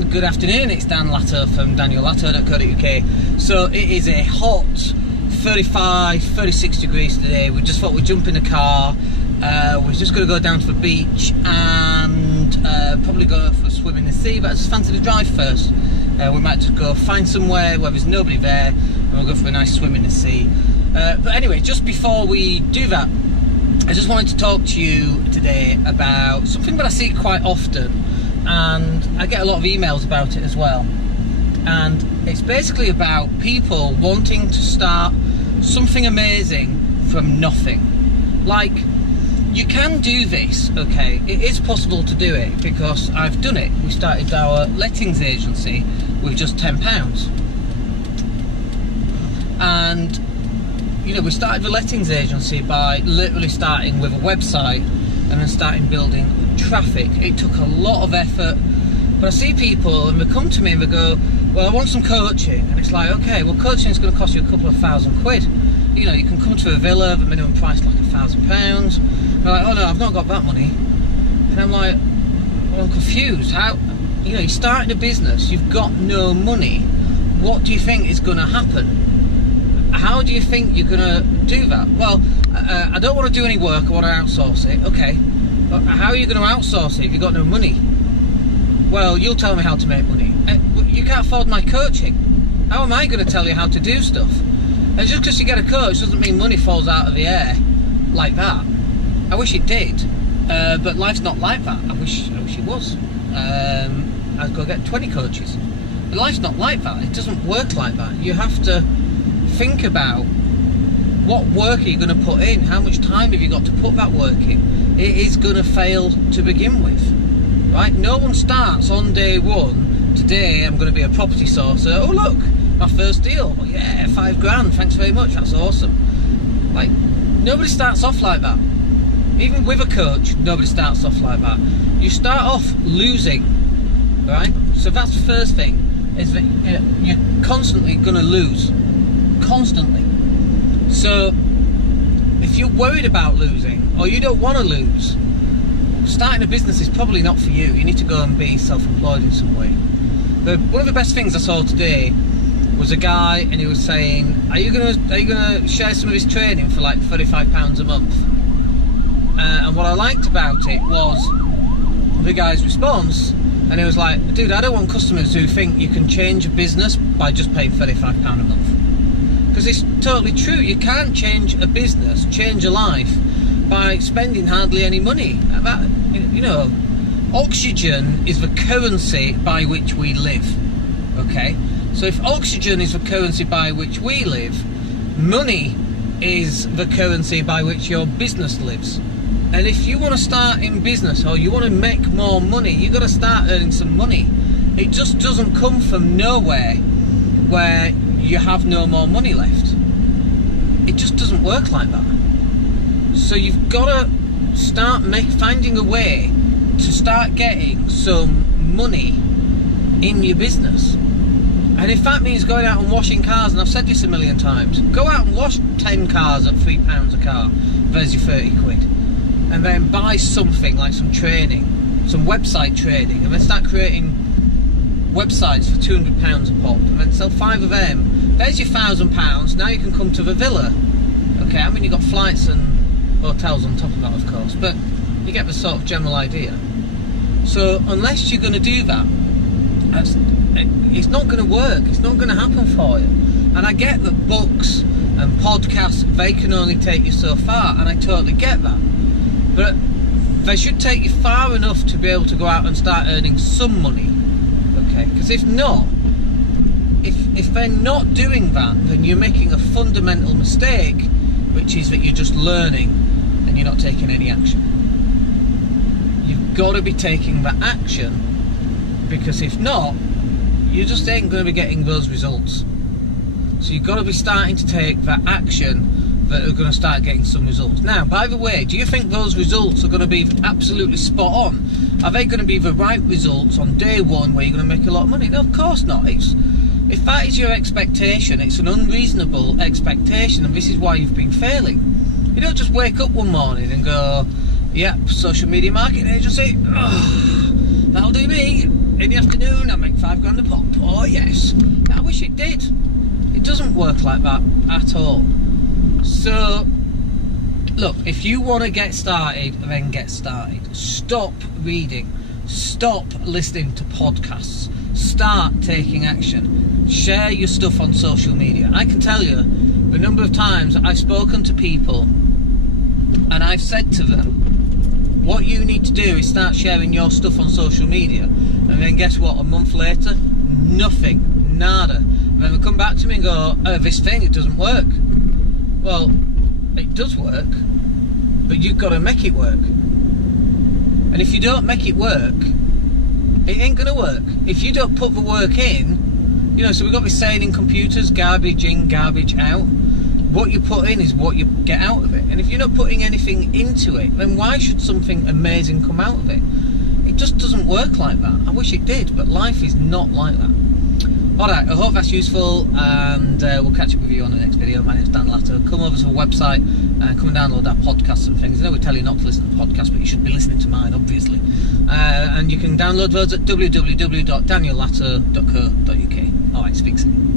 and good afternoon. It's Dan Latto from daniellatto.co.uk. So it is a hot 35, 36 degrees today. We just thought we'd jump in the car. We're just going to go down to the beach and probably go for a swim in the sea, but I just fancy to drive first. We might just go find somewhere where there's nobody there and we'll go for a nice swim in the sea. But anyway, just before we do that, I just wanted to talk to you today about something that I see quite often, and I get a lot of emails about it as well. And it's basically about people wanting to start something amazing from nothing. Like, you can do this, okay? It is possible to do it because I've done it. We started our lettings agency with just £10. And you know, we started the lettings agency by literally starting with a website and then starting building traffic. It took a lot of effort, but I see people and they come to me and they go, well, I want some coaching. And it's like, okay, well, coaching is going to cost you a couple of £1,000. You know, you can come to a villa, the minimum price like £1,000. They're like, oh no, I've not got that money. And I'm like, well, I'm confused. How, you know, you're starting a business, you've got no money. What do you think is going to happen? How do you think you're going to do that? Well, I don't want to do any work, I want to outsource it. Okay, but how are you going to outsource it if you've got no money? Well, you'll tell me how to make money. You can't afford my coaching. How am I going to tell you how to do stuff? And just because you get a coach doesn't mean money falls out of the air like that. I wish it did, but life's not like that. I wish it was. I'd go get 20 coaches. But life's not like that. It doesn't work like that. You have to think about what work are you going to put in, how much time have you got to put that work in. It is going to fail to begin with, right? No one starts on day one, today I'm going to be a property sourcer, oh look, my first deal, oh, yeah, £5 thanks very much, that's awesome. Like, nobody starts off like that. Even with a coach, nobody starts off like that. You start off losing, right? So that's the first thing, is that you're constantly going to lose. Constantly. So if you're worried about losing or you don't want to lose, starting a business is probably not for you. You need to go and be self-employed in some way. But one of the best things I saw today was a guy, and he was saying, are you gonna share some of his training for like £35 a month? And what I liked about it was the guy's response, and he was like, dude, I don't want customers who think you can change a business by just paying £35 a month. Because it's totally true. You can't change a business, change a life by spending hardly any money. That, you know, oxygen is the currency by which we live. Okay, so if oxygen is the currency by which we live, money is the currency by which your business lives. And if you want to start in business or you want to make more money, you've got to start earning some money. It just doesn't come from nowhere where you have no more money left. It just doesn't work like that. So you've got to start finding a way to start getting some money in your business. And if that means going out and washing cars, and I've said this a million times, go out and wash 10 cars at £3 a car, there's your 30 quid. And then buy something like some training, some website training, and then start creating websites for £200 a pop, and then sell 5 of them. There's your £1,000. Now you can come to the villa. Okay, I mean, you've got flights and hotels on top of that, of course, but you get the sort of general idea. So unless you're going to do that, it's not going to work. It's not going to happen for you. And I get that books and podcasts, they can only take you so far, and I totally get that. But they should take you far enough to be able to go out and start earning some money. Okay, because if not, if they're not doing that, then you're making a fundamental mistake, which is that you're just learning and you're not taking any action. You've got to be taking that action, because if not, you just ain't going to be getting those results. So you've got to be starting to take that action that are going to start getting some results. Now, by the way, do you think those results are going to be absolutely spot on? Are they going to be the right results on day one where you're going to make a lot of money? No, of course not. If that is your expectation, it's an unreasonable expectation, and this is why you've been failing. You don't just wake up one morning and go, yep, social media marketing agency, that'll do me. In the afternoon I make £5 a pop. Oh yes. I wish it did. It doesn't work like that at all. So look, if you want to get started, then get started. Stop reading. Stop listening to podcasts. Start taking action. Share your stuff on social media. I can tell you the number of times I've spoken to people and I've said to them, what you need to do is start sharing your stuff on social media. And then guess what? A month later, nothing. Nada. And then they come back to me and go, oh, this thing, it doesn't work. Well, it does work, but you've got to make it work. And if you don't make it work, it ain't going to work. If you don't put the work in, you know, so we've got this saying in computers, garbage in, garbage out. What you put in is what you get out of it. And if you're not putting anything into it, then why should something amazing come out of it? It just doesn't work like that. I wish it did, but life is not like that. Alright, I hope that's useful, and we'll catch up with you on the next video. My name's Dan Latto. Come over to the website, come and download our podcasts and things. I know we tell you not to listen to podcasts, but you should be listening to mine, obviously. And you can download those at www.daniellatto.co.uk. Alright, speak soon.